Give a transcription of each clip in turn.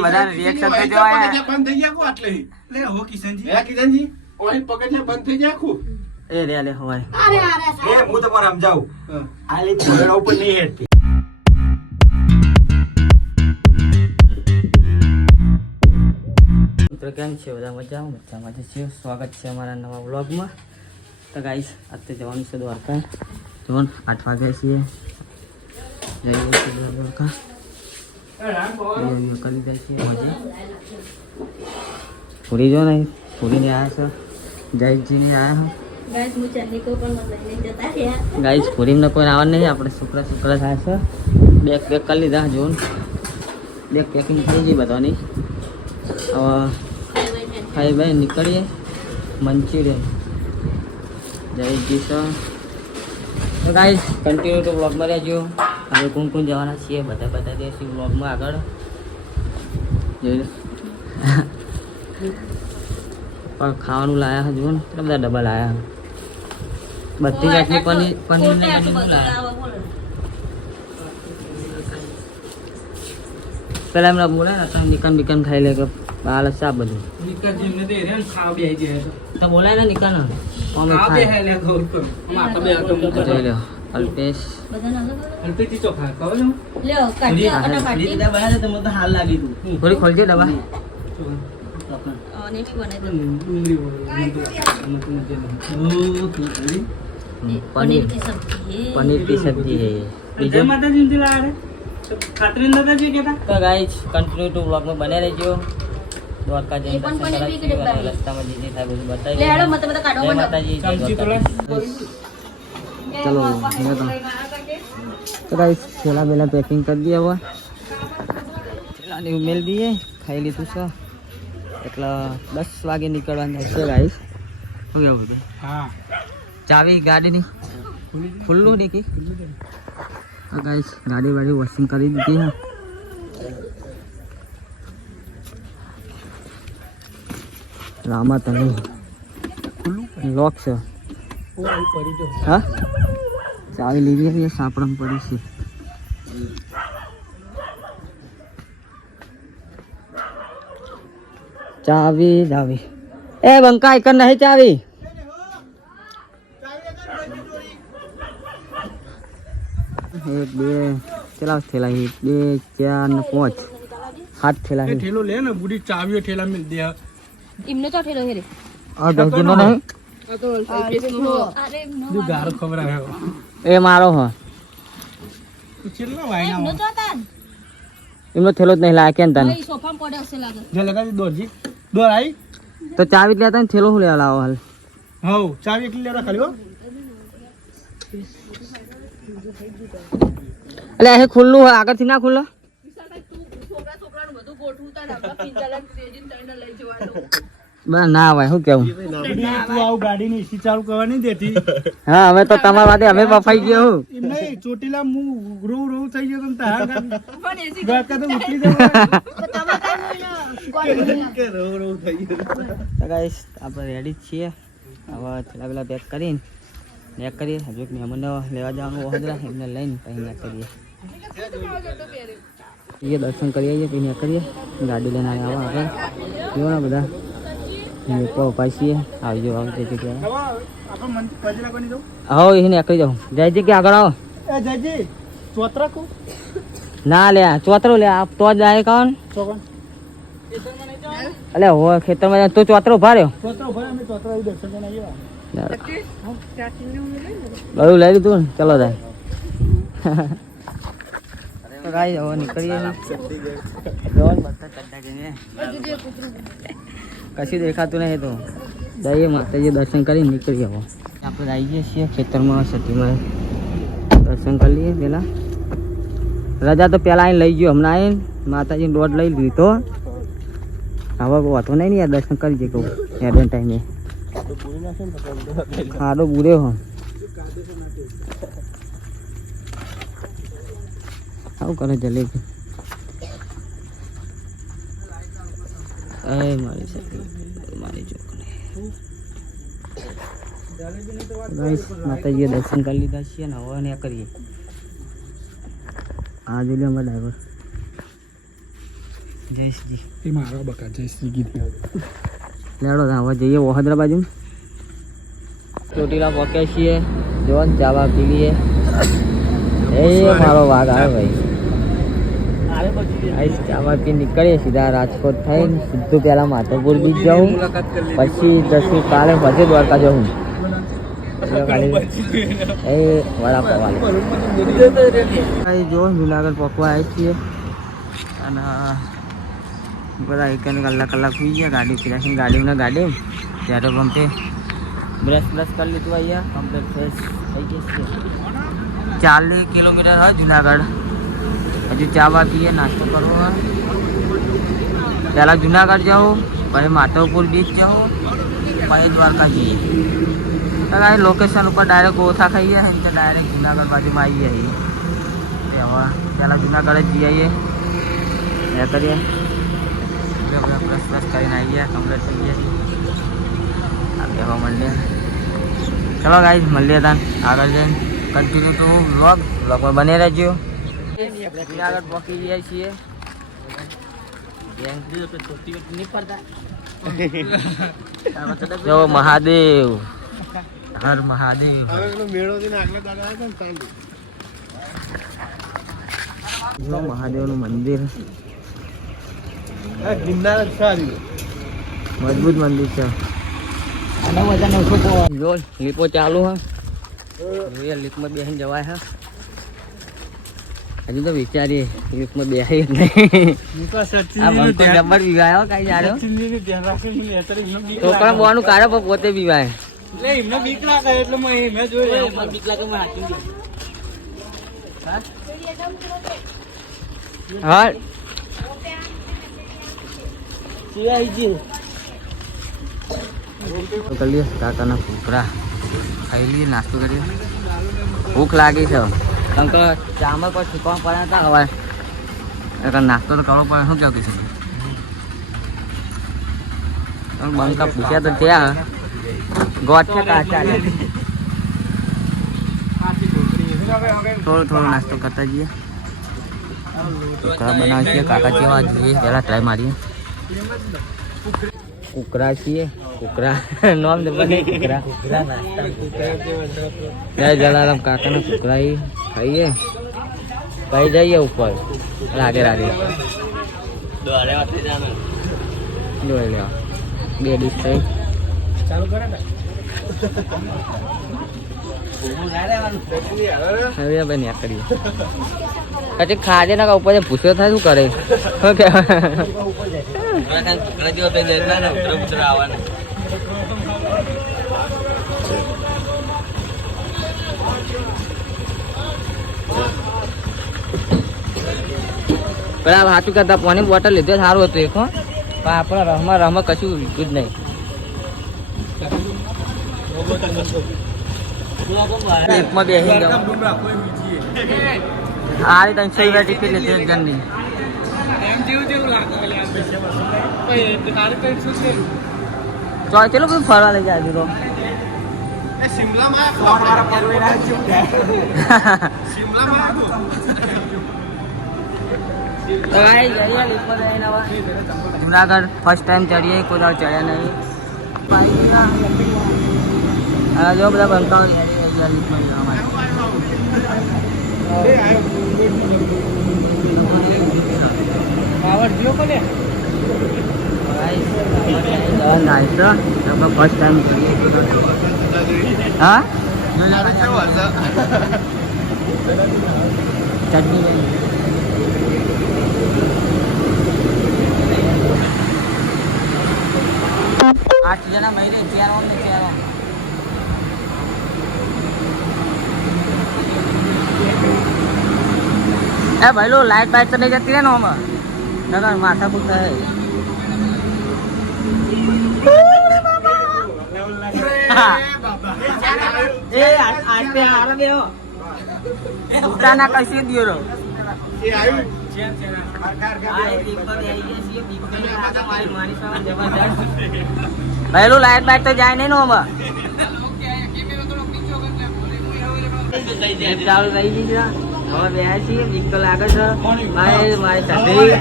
બધાને રિએક્શન તો જો આયા બંધ થઈ ગયા કો આટલે લે હો કિશનજી ઓય પગથિયા બંધ થઈ ગયા ખુ એ લે હવાય અરે એ હું તમારે સમજાવું આલી છેડા ઉપર નહીં હેડતી મિત્રો કેમ છે બધા મજામાં છે સ્વાગત છે અમારા નવા વ્લોગમાં તો ગાઈસ આજ તો જવાનું છે દ્વારકા જોન 8 વાગ્યા છીએ જઈએ છીએ દ્વારકા કરી દે છે મજા પૂરી જો નહીં પૂરીને આવ્યા છે જયજીને આવ્યા ગાઈસ પૂરીને કોઈ આવવા નહીં આપણે શુક્ર થાય છે બેગ કરી લીધા જોન બેગ પેકિંગ થઈ ગઈ બધાની હવે ખાઈ ભાઈ નીકળીએ મંચુરિયન જયજી સર તો ગાઈસ કન્ટિન્યુ તો વ્લોગમાં રહેજો હવે કોણ જવાના છીએ બધા બતાવી દઈશું વ્લોગમાં આગળ જોઈ પણ ખાવાનું લાયા હજુ ને કેટલા બધા ડબલ આવ્યા બધી જાતની પનીર ને પેલા એમને બોલે ને તમે નિકન બિકન ખાઈ લે કે બાલ સા બધું તો બોલાય ને નિકન અલ્પેશ થોડી ખોલજે ડબ્બા पनीर की सब्जी है ये तो गाइस कंटिन्यू टू व्लॉग में बने रहियो द्वारका जय रास्ता में जीजी था कुछ बताइए चलो तो गाइस थैला बेला पैकिंग कर दिया हुआ थैला ने मेल दिए खाई ली तू सा એટલે 10 વાગે નીકળવાનું છે ગાઈસ શું કેવું બધું હા ચાવી ગાડીની ખુલ્લું નીકી તો ગાઈસ ગાડી વોશિંગ કરી દીધી હા રામા તને લોક છે હા ચાવી લીધી છે સાપડમ પડી છે ચાવી એ બંકા એક નહીં ચાવી એક બે કેટલા થેલા 1 2 4 ને 5 7 થેલા છે ઠેલો લે ને બુડી ચાવીઓ ઠેલા મિલ દે ઇમને તો ઠેલો હેરે આ દર્જનો નહીં આ તો અરે નો ગાર ખબર આવ્યો એ મારો હ તું છેલ્લા વાયના ઇમને તો તાન એમનો થેલો જ નહીં લાયા કેમ તને ભાઈ સોફામાં પડે હશે લાગે જે લગાવી દોરજી દોર આવી તો ચાવી લેતા ને થેલો હું લેવા લાવો હાલ હઉ ચાવી એટલી લેરા ખાલી હો એટલે એ ખુલ્લું હોય આગળથી ના ખુલ્લો છોકરાનું બધું ગોઠવું તા આપડા પિંજાલા તેજીન તઈને લઈ જવાનું બસ ના ભાઈ શું કેવું તું આવું ગાડીની એસી ચાલુ કરવા નહીં દેતી હા અમે તો તમારા માટે અમે બફાઈ ગયા હું નહીં ચોટીલા હું રોવ થઈ ગયો તમ તાર પણ એસી ગાકા તો ઉતરી જવા કે રોવ થઈ ગયો તો ગાઈસ આપણે રેડી જ છીએ હવે છેલ્લા પેલા પેક કરીને નેક કરીએ હજુ એક મહેમાન લેવા જવાનું વહદરા એમને લઈને પછી નેક કરીએ એ દર્શન કરી આવીએ પછી નેક કરીએ ગાડી લઈને આવ્યા આગળ જોવો ને બધા મેકો ઉપાય છીએ આવજો આવજો જગ્યાએ આવો એ નેકળી જાઉં જયજી કે આગળ આવો એ જયજી ચોતરા કો ના લે ચોતરો લે આપ તો જ આવે કાન ચોકન અલે હો ખેતરમાં તો ચોતરો ઉભા રહ્યો ચોતરા ભાઈ અમે ચોતરા આવી દર્શન કરીને આવ્યા બધું લઈ લીધું ને ચલો જાય તો ગાઈ હવે નીકળીએ કશું દેખાતું નહીં તો જઈએ માતાજી દર્શન કરીને નીકળીએ હવે આપણે આવી જઈએ છીએ ખેતરમાં સતીમાં દર્શન કરી લઈએ પેલા રજા તો પેલા આવીને લઈ ગયો હમણાં આવીને માતાજીને દોડ લઈ લીધો હવે વાતો નહીં ને યાર દર્શન કરી જઈએ કહું એડવેન્ટ ટાઈમે ખાડો બુર્યો હો આવું કરે જલેબી મારી છોકરી માતાજીએ દર્શન કરી લીધા છીએ ને હવે ને કરીએ આ જોઈ લે અમારા ડ્રાઈવર જયશ્રી એ મારા બકા જયશ્રી કીધી લેડો હવે જઈએ વડોદરા બાજુ ચોટીલા પહોંચ્યા છીએ જો ચા બા પી લઈએ એ મારો વાઘ આવે ભાઈ ચા બા પી નીકળીએ સીધા રાજકોટ થઈને સીધું પહેલા માધવપુર બીચ જાઉં પછી જશું કાલે પછી દ્વારકા જાઉં એ વડાપાવ જો જુનાગઢ પકવા આવ્યા છીએ અને બધા એક કલાક સુઈ ગયા ગાડી ફિરાશી ગાડી ત્યારે પંપે બ્રશ કરી લીધું અહીંયા કમ્પ્લીટ ફ્રેશ થઈ જશે 40 કિલોમીટર હોય જુનાગઢ હજુ ચા બા પીએ નાસ્તો કરવો હોય પહેલાં જુનાગઢ જાઉં પછી માધવપુર બીચ જાઉં પછી દ્વારકા જઈએ લોકેશન ઉપર ડાયરેક્ટ ઓછા ખાઈએ ને તો ડાયરેક્ટ જુનાગઢ બાજુમાં આવી જઈએ હવે પહેલાં જુનાગઢ જ જઈ આવીએ એ કરીએ પ્લસ કરીને આવી ગયા કમ્પ્લીટ થઈ ગયા કહેવા મળીએ ચલો ગાઈસ મળીએ ત્યાં આગળ જઈને કન્ટિન્યુ ટુ વ્લોગમાં બને રહેજો જુનાગઢ પહોંચી ગયા છીએ જો મહાદેવ હર મહાદેવ જો મહાદેવનું મંદિર મજબૂત મંદિર છે જો લીપો ચાલુ હે જોઈએ લીપમાં બેસીને જવાય હે હજી તો વિચારીએ લીપમાં બેસી જ નહીં નંબર પીવાય કઈ જાડ્યો છોકરા બોવાનું કાઢે પણ પોતે પીવાય હા કરીએ કાકાના કુકરા ખાઈ લઈએ નાસ્તો કરીએ ભૂખ લાગી છે કારણ કે ચામાં કોઈ શીખવા પડ્યા હતા હવે એટલે નાસ્તો તો કરવો પડે શું કેવું છે બંકા પૂછ્યા તો ત્યાં ગોટ છે કાચા થોડો નાસ્તો કરતા જઈએ કુકરા બનાવીએ છીએ કાકા કેવા જોઈએ પહેલાં ટ્રાય મારીએ કુકરા છીએ કુકરા નામ બને કુકરા જય જલારામ કાકાના કુકરા ખાઈએ કઈ જઈએ ઉપર રાધે રાધે દોડે લેવા 2 ડીશ થઈ ચાલુ કરે ને હવે બન્યા કરીએ પછી ખાજે ના ઉપર પૂછ્યો થાય શું કરે પેલા સાચું કરતા પાણી બોટલ લીધે સારું હતું એક પણ આપણા રહમાં કશું લીધું જ નહીં લીપમાં બેસી ગયો આ રીતે 300 રૂપિયા ટિકિટ લીધી એક જણની ચલો બધું ફરવા લઈ જાય દીધો જુનાગઢ ફર્સ્ટ ટાઈમ ચડીએ કોઈ દાડ ચડ્યા નહીં જો બધા બનતા ફર્સ્ટ ટાઈમ હા ચટણી 8 જણા મહિને 4 ને 4 ભાઈ લો લાઈટ બાઈટ તો નહીં જતી રહે ને આમાં નગર માથા કૂદ થાય ના કશી દિયો પહેલું લાઈટ બાઈટ તો જાય નહીં ને આમાં ચાલુ થઈ ગઈ છે હવે બેહ્યા છીએ, બીક તો લાગે છે. મારી ચાચી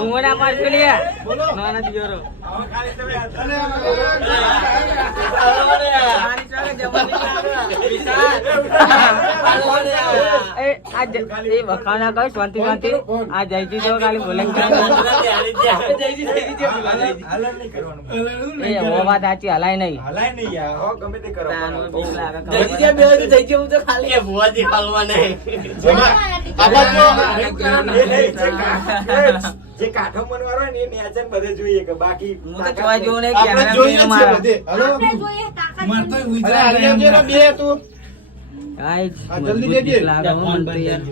ઊંઘના પાડશે લે. નાના દિયોરો વખાણા કઈ શાંતિ શાંતિ. આ જયજી જો ખાલી બોલે વાત સાચી. હલાય નહીં. જે કાઠો મનવારો ને એ નેચર બધે જોઈએ કે બાકી હું તો જોવા જેવું નહીં. આપણે જોઈએ જ છે બધે. હલો આપણે જોઈએ તાકાત મારતો જોઈએ. ઉઈજા બે તું ગાઈસ આ જલ્દી દેજે. લાગે હો મન તો યાર.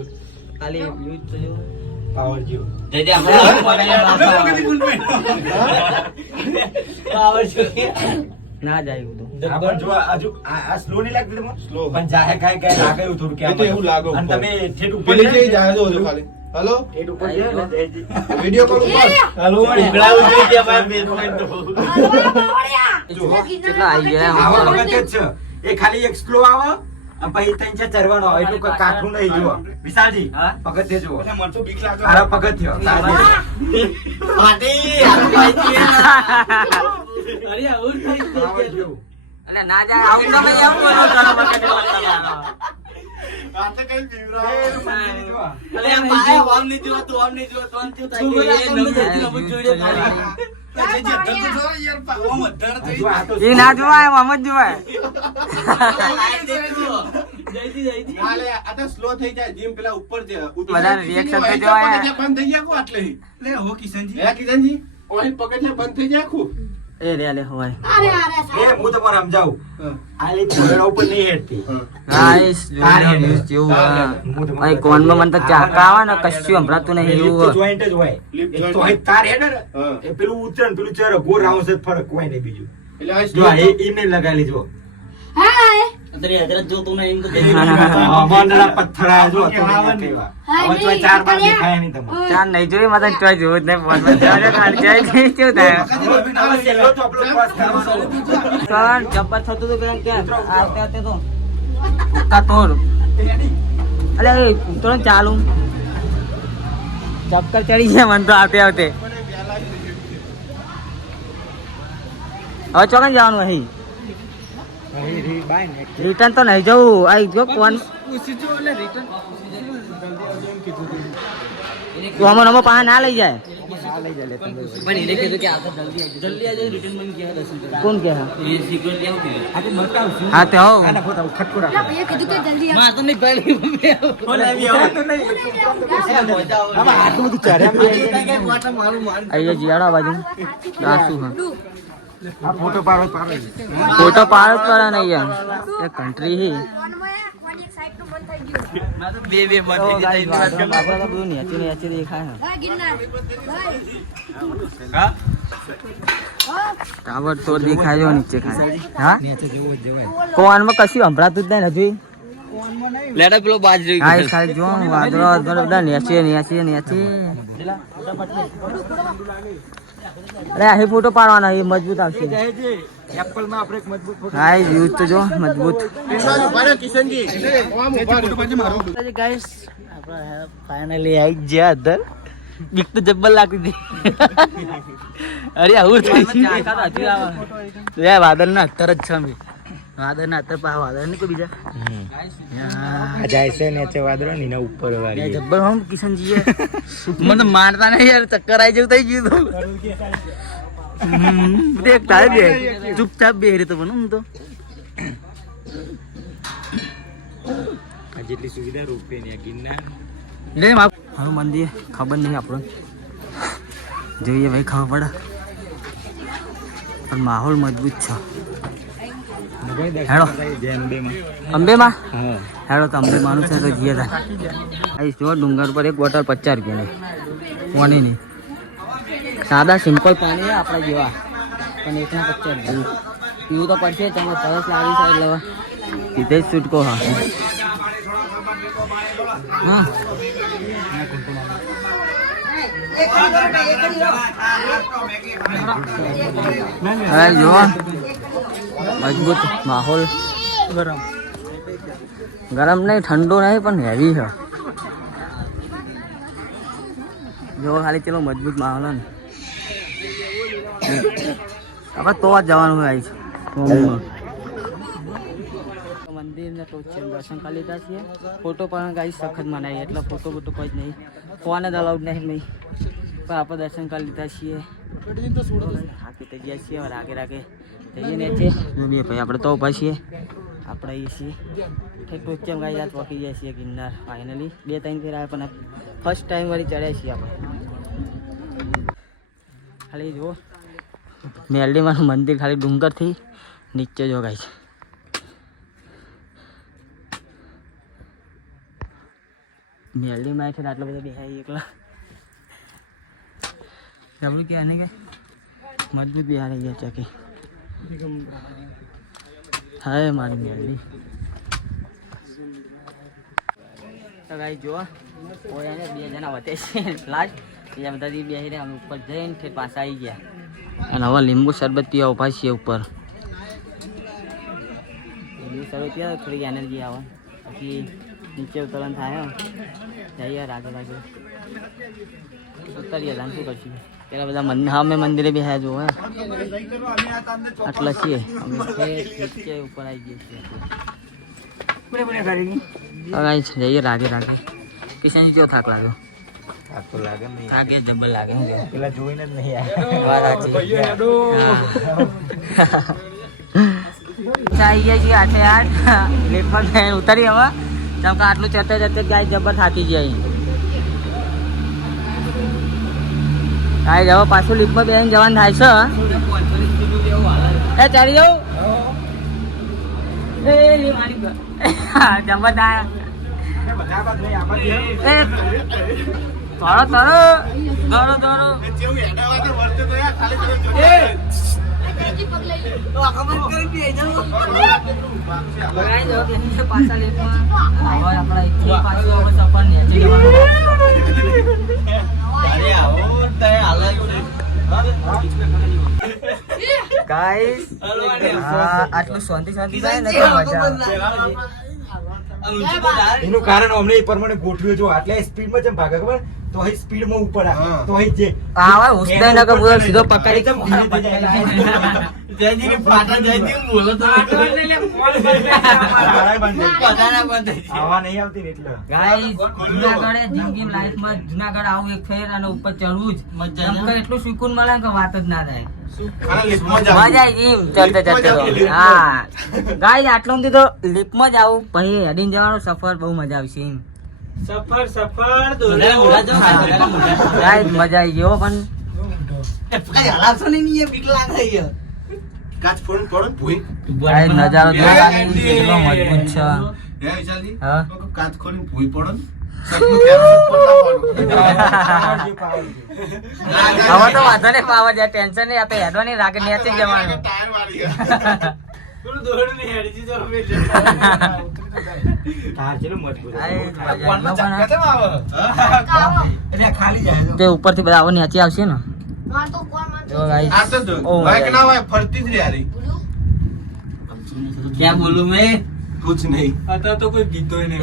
ખાલી યુઝ તો જો પાવર જીઓ ના જાય એવું તો. આપણ જો આજુ આ સ્લો નહીં લાગતી તમને સ્લો પણ જાહે કાય કાય લાગે એવું થોડું કે એ તો એવું લાગે અને ઉપર. તમે ઠેઠ ઉપર પેલી જઈ જાય જો જો ખાલી. હલો ઠેઠ ઉપર જાય ને વિડિયો કોલ ઉપર. હલો ઉગડાવું થઈ ગયા ભાઈ બે પોઈન્ટ કેટલા આવી ગયા આવા વખત જ છે એ ખાલી એક સ્લો આવે અને પછી ત્રણ ચાર ચરવાનો આવે એટલું કોઈ કાઠું નહીં જુઓ વિશાલજી હા? પગથિયે જુઓ મરચું બીક લાગે. આરા પગથિયો અલે ના જાય આવું તો ભાઈ આવું બોલો તારો વખતે આ તો કઈ બીવરા. અલે આ પાય આમ નહીં જોવા તું આમ નહીં જોવા તો આમ થયું થાય કે એ નવી જતી રમત જોડે ખાલી જે જતો તો જો યાર પાવા મધર થઈ એ ના જોવાય આમ જ જોવાય. હાલે આ તો સ્લો થઈ જાય જેમ પેલા ઉપર જે બધા reaction તો જોવાય. બંધ થઈ ગયા કો આટલે લે હો કિશનજી હે કિશનજી ઓય પગથિયા બંધ થઈ જાય આખું. એ રે લે હોય અરે એ હું તમારે સમજાવું આ લે ઘોડા ઉપર નહીં હેડતી ગાઈસ જોઈને ન્યૂઝ જેવું આ કોનમાં મને તો ચાકા આવે ને કશું સંભળાતું નહીં એવું. જોઈન્ટ જ હોય Lift એક joint તો હોય. તાર હેડે ને હા. એ પેલું ઉતરણ પેલું ચેર ગોળ રાઉન્ડ જ ફરક કોઈ નહીં બીજું એટલે આ જો આ ઈમેલ લગાવી જો હાય અમોનના પથ્થરા જો તો કેવા હવે તો ચાર બાર દેખાય નહીં તમને ચાર નહીં જોઈ મને તો જોવું જ નહીં ફોન પર ચાલે ખાલી જાય છે કેવું થાય હવે છેલ્લો તો આપણો પાસ કરવાનો ચાલ જબ્બર થતું હતું કે આતે આતે તો ઉકા તોડ અલે એ ઉતરણ ચાલુ ચક્કર ચડી ગયા મને તો આતે આતે. હવે ચોકન જવાનું અહીં રિટર્ન તો નહીં જવું. આ જો કોણ તું અમો પાસે ના લઈ જાય. કોણ કે હા તે હો ભૈયા કીધું કે જલ્દી આવ. અહીંયા જીયાડા બાજુ દાસુ હા આ ફોટો પાડો પાડો ફોટો પાડ જ પડે ને યાર એ કન્ટ્રી હી ફોન એક સાઈડ નું બંધ થઈ ગયું. આપડે બધું નેચી નેચી દેખાય. હા ગિરનાર ટાવર તો દેખાય જો નીચે ખાય. હા કોનમાં કશું સંભળાતું જ નહીં હજુ. લેડા પેલો બાજ રહી ગયો. હા ખાલી જો વાદળો વાદળો બધા નેચી નેચી નેચી. અરે આ ફોટો પાડવાનો એ મજબૂત આવશે. એપલ માં આપણે એક મજબૂત ફોટો હા યુઝ તો જો મજબૂત. કિશનજી આમ ઉભા રહો. ગાઈસ આપણે ફાઇનલી આવી ગયા અંદર. બીક તો જબ્બર લાગતી હતી. અરે આવું થઈ વાદળ ના અત્તર જ છે અમે વાદળ ના અત્તર પા વાદળ ને કોઈ બીજા જાય છે નીચે વાદળો ને એના ઉપર વાળી જબ્બર હમ કિશનજી મને મારતા નહીં યાર ચક્કર આવી જેવું થઈ ગયું તો દેખ તારે બે ચૂપચાપ બે તો પણ હું તો જેટલી સુવિધા રૂપિયા ની ગિરનાર લે હવે મંદિર ખબર નહીં આપણને જોઈએ ભાઈ ખબર પડે પણ માહોલ મજબૂત છે. હેડો અંબેમાં હેડો તો અંબે માનું છે તો જઈએ થાય. જો ડુંગર પર એક બોટલ 50 રૂપિયાની પાણી નહીં સાદા સિમ્પલ પાણી આપણા જેવા પણ એકના 50 રૂપિયા પીવું તો પડશે તમે તરસ લાવી છે એટલે સીધે જ છૂટકો હા હા જો મજબૂત માહોલ ગરમ ગરમ નહીં, ઠંડુ નહીં, પણ હેવી છે. જો ખાલી ચલો મજબૂત માહોલ ને આપણે તો જ જવાનું હોય છે મંદિરના ટોચે દર્શન કરી લીધા છીએ. ફોટો પણ ગાઈ સખત મનાવી, એટલે ફોટો બોટો કોઈ જ નહીં, ફોન જ અલાઉડ નહીં નહીં, પણ આપણે દર્શન કરી લીધા છીએ. થાકી તો ગયા છીએ, હવે રાગે રાગે જઈએ ને છે બે ભાઈ આપણે તો ઉભા છીએ. આપણે એ છીએ ટોચે ગાઈ રાત પકી ગયા છીએ ગિરનાર. ફાઇનલી 2-3 ફેર આવ્યા, પણ ફર્સ્ટ ટાઈમ વાળી ચડ્યા છીએ આપણે. ખાલી જુઓ મેરડીમાંનું મંદિર ખાલી ડુંગરથી નીચે જો ગાય છે. મેરડીમાં છે આટલો બધો બેહાય એકલા ડબલું કે આને કે મજબૂત બિહારી ગયા ચાકી. હા મારી મેરડી તો ગાઈ જુઓ ઓયાને 2 જણા વધે છે લાસ્ટ, બીજા બધા બેસી રહ્યા. અમે ઉપર જઈને ફેર પાછા આવી ગયા અને હવે લીંબુ શરબત પીવા ઉભા છીએ ઉપર. લીંબુ શરબત પીવા થોડી એનર્જી આવે, પછી નીચે ઉતરવાનું થાય. જઈએ રાગે રાગે ઉતરીએ જાણ શું કરશું. પેલા બધા અમે મંદિરે બી હા જોવા આટલા છીએ અમે નીચે ઉપર આવી ગયા છીએ. જઈએ રાગે રાગે. કિશનજી કેવો થાક લાગ્યો? થાકે જબર લાગે પેલા જોઈને જ નહીં આવી ગયા છીએ 8:08 લેટમાં ઉતારી. હવે જેમ કે આટલું ચડતે ચડતે ગાય જબર થાકી જાય. ગાય જવા પાછું લીપમાં બેસીને જવાનું થાય છે. એ ચડી જાઉં જબર થાય. આટલું શાંતિ શાંતિ થાય ને એનું કારણ અમને એ પ્રમાણે ગોઠવ્યું. જો આટલા સ્પીડમાં જેમ ભાગે ખબર તો અહીં સ્પીડમાં ઉપર આવે તો અહીં જે આવા ઉસદાય ના કે સીધો પકડી જયજી પાટા જયજી બોલો તો આવા નહીં આવતી ને એટલે ગાઈસ જુનાગઢે જિંદગી લાઈફમાં જુનાગઢ આવું એક ફેર અને ઉપર ચડવું જ મજા એટલું સુકૂન મળે કે વાત જ ના થાય. મજા આવી એમ ચડતે ચડતે. હા ગાઈસ આટલું તો લિફ્ટમાં જ આવું, પછી હેડીને જવાનો સફર બહુ મજા આવશે એમ. ગાઈસ મજા આવી ગયો પણ કાચ ફોન પડો ભૂઈ ગાઈસ નજારો તો કેટલો મજબૂત છે. હે વિશાલજી હા કાચ ખોલીને ભૂઈ પડો ને હવે તો વાંધો નહીં પાવા જાય, ટેન્શન નહીં. આ તો હેડવાની રાગે નેચી જવાનું. ટાયર વાળી તે ઉપરથી બધા આવો નેચી આવશે ને. क्या बोलूं मैं कुछ नहीं आता तो कोई गीतो ही नहीं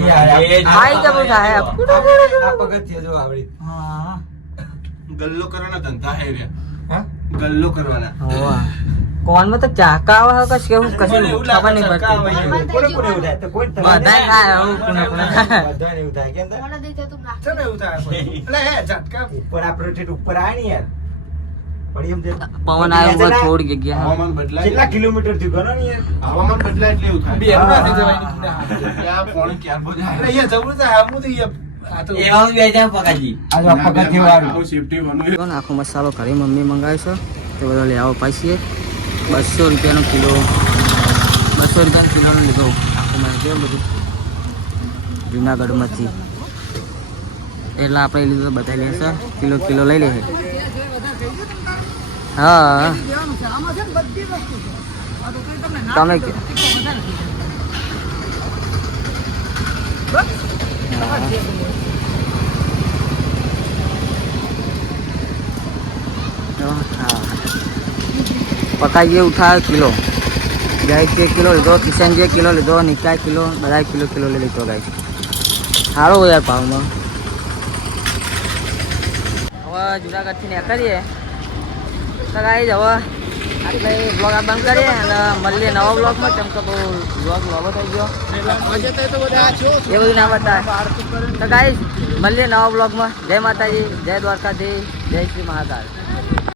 गल्लो करवाना धंधा है रे गल्लो करवाना કોણ માં તો ચાકા આવે કે કેવું કશું ખબર નહીં પડતી. કોને કોને એવું થાય તો કોઈ બધાય થાય આવું કોને કોને થાય. બધાને એવું થાય કેમ મને દે છે તું ના છે ને એવું થાય એટલે હે ઝટકા ઉપર આપણે ઠેઠ ઉપર આય ને યાર પડી એમ જે પવન આવ્યો ઉપર થોડી જગ્યા हवामान बदलाय કેટલા કિલોમીટર થી ગણો ને યાર हवामान बदलाय એટલે એવું થાય બેરું નથી જવાય ત્યાં ફોન ક્યાં બોજાય એટલે અહીંયા જવું છે આમું તો આ તો એવા બે જા પકાજી આ પગથિયું વાળું સેફટી બનવું આખો મસાલો ઘરે મમ્મી મંગાવ્યો છે તે બધો લઈ આવો પાછી 200 રૂપિયાનો કિલો 200 રૂપિયાનો કિલોનો લીધો આખું મેં કેવું બધું જુનાગઢમાંથી. એટલે આપણે લીધું બધા લેશે કિલો કિલો લઈ લે. હા તમે કે પકાઈએ ઉઠાવે કિલો ગાઈસ 1 કિલો લીધો, કિશનજી 1 કિલો લીધો, નિકાય કિલો, બધા કિલો કિલો લઈ લીધો ગાઈસ. સારું યાર ભાવમાં. હવે જુનાગઢથી નીકળીએ તો ગાઈસ હવે આપણે બ્લોગ આ બંધ કરીએ અને મળીએ નવા બ્લોગમાં. કેમ કે બહુ બ્લોગ લાંબો થઈ ગયો એ બધું ના બતાવે. તો ગાઈસ મળીએ નવા બ્લોગમાં. જય માતાજી, જય દ્વારકાધીશ, જય શ્રી મહાકાલ.